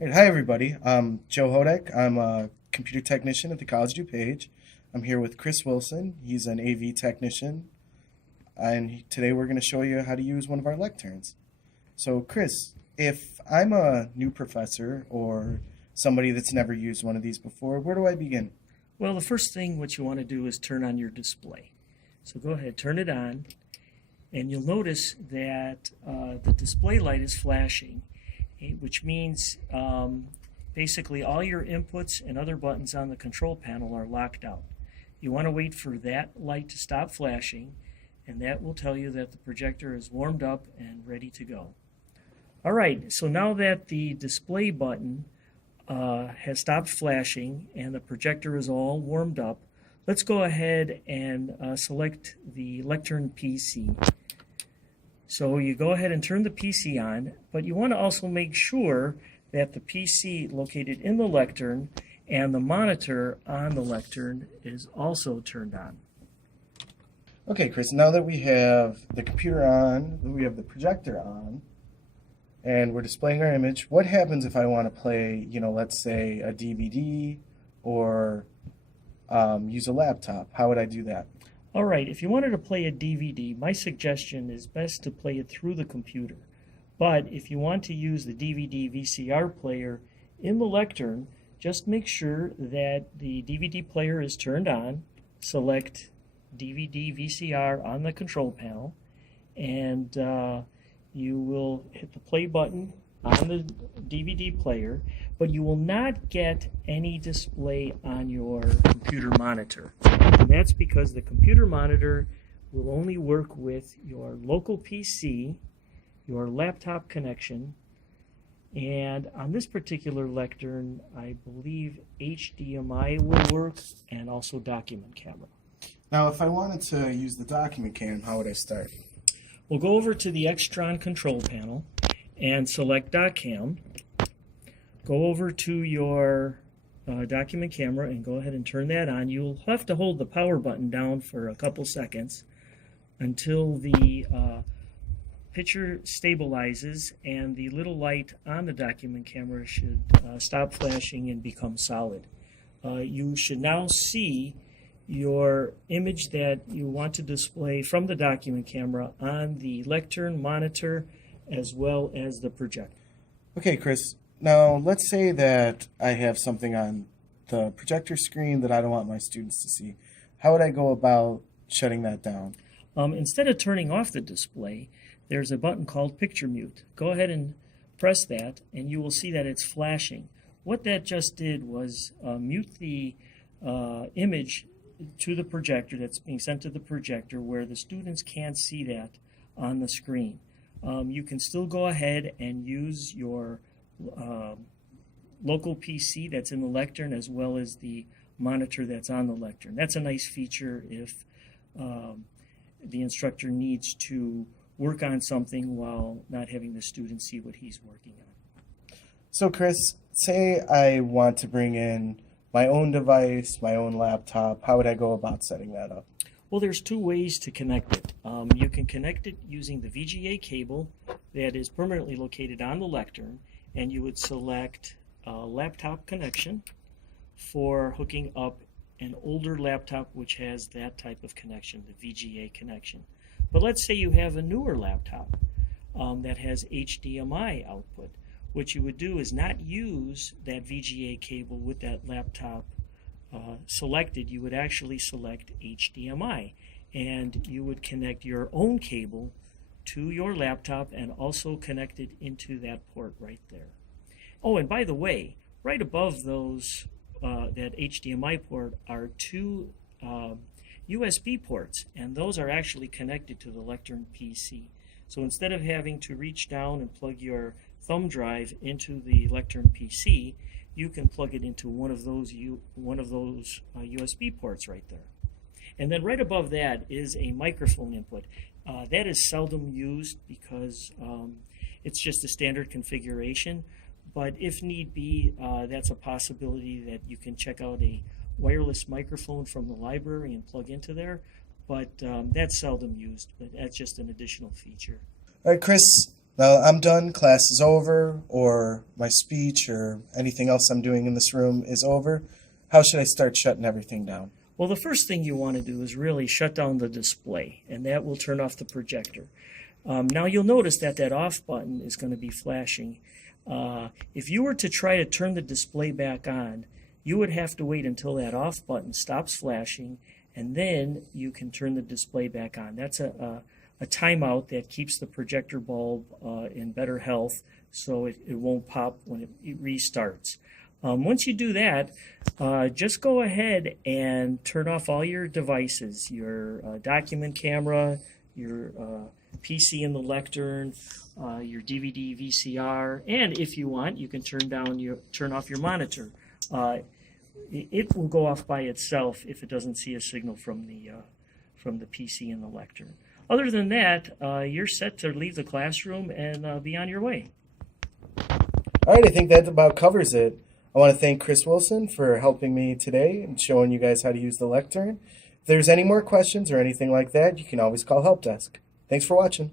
Hey, hi, everybody. I'm Joe Hodek. I'm a computer technician at the College DuPage. I'm here with Chris Wilson. He's an AV technician, and today we're going to show you how to use one of our lecterns. So, Chris, if I'm a new professor or somebody that's never used one of these before, where do I begin? Well, the first thing what you want to do is turn on your display. So go ahead, turn it on, and you'll notice that the display light is flashing, which means basically all your inputs and other buttons on the control panel are locked out. You want to wait for that light to stop flashing, and that will tell you that the projector is warmed up and ready to go. All right, so now that the display button has stopped flashing and the projector is all warmed up, let's go ahead and select the Lectern PC. So you go ahead and turn the PC on, but you want to also make sure that the PC located in the lectern and the monitor on the lectern is also turned on. Okay, Chris, now that we have the computer on, we have the projector on, and we're displaying our image, what happens if I want to play, let's say a DVD or use a laptop? How would I do that? All right, if you wanted to play a DVD, my suggestion is best to play it through the computer. But if you want to use the DVD VCR player in the lectern, just make sure that the DVD player is turned on, select DVD VCR on the control panel, and you will hit the play button on the DVD player, but you will not get any display on your computer monitor. And that's because the computer monitor will only work with your local PC, your laptop connection, and on this particular lectern, I believe HDMI will work and also document camera. Now, if I wanted to use the document cam, how would I start? We'll go over to the Lectern control panel and select DocCam. Go over to your document camera and go ahead and turn that on. You'll have to hold the power button down for a couple seconds until the picture stabilizes and the little light on the document camera should stop flashing and become solid. You should now see your image that you want to display from the document camera on the lectern monitor as well as the projector. Okay, Chris. Now, let's say that I have something on the projector screen that I don't want my students to see. How would I go about shutting that down? Instead of turning off the display, there's a button called Picture Mute. Go ahead and press that, and you will see that it's flashing. What that just did was mute the image to the projector that's being sent to the projector where the students can't see that on the screen. You can still go ahead and use your local PC that's in the lectern as well as the monitor that's on the lectern. That's a nice feature if the instructor needs to work on something while not having the student see what he's working on. So, Chris, say I want to bring in my own device, my own laptop. How would I go about setting that up? Well, there's two ways to connect it. You can connect it using the VGA cable that is permanently located on the lectern, and you would select a laptop connection for hooking up an older laptop which has that type of connection, the VGA connection. But let's say you have a newer laptop that has HDMI output. What you would do is not use that VGA cable with that laptop selected. You would actually select HDMI, and you would connect your own cable to your laptop and also connect it into that port right there. Oh, and by the way, right above those that HDMI port are two USB ports, and those are actually connected to the Lectern PC. So instead of having to reach down and plug your thumb drive into the Lectern PC, you can plug it into one of those USB ports right there. And then right above that is a microphone input. That is seldom used because it's just a standard configuration. But if need be, that's a possibility that you can check out a wireless microphone from the library and plug into there. But that's seldom used, but that's just an additional feature. All right, Chris, Now I'm done, class is over, or my speech or anything else I'm doing in this room is over. How should I start shutting everything down? Well, the first thing you want to do is really shut down the display, and that will turn off the projector. Now you'll notice that that off button is going to be flashing. If you were to try to turn the display back on, you would have to wait until that off button stops flashing, and then you can turn the display back on. That's a timeout that keeps the projector bulb in better health, so it won't pop when it restarts. Once you do that, just go ahead and turn off all your devices, your document camera, your PC in the Lectern, your DVD, VCR, and if you want, you can turn off your monitor. It will go off by itself if it doesn't see a signal from the PC in the Lectern. Other than that, you're set to leave the classroom and be on your way. All right, I think that about covers it. I want to thank Chris Wilson for helping me today and showing you guys how to use the Lectern. If there's any more questions or anything like that, you can always call Help Desk. Thanks for watching.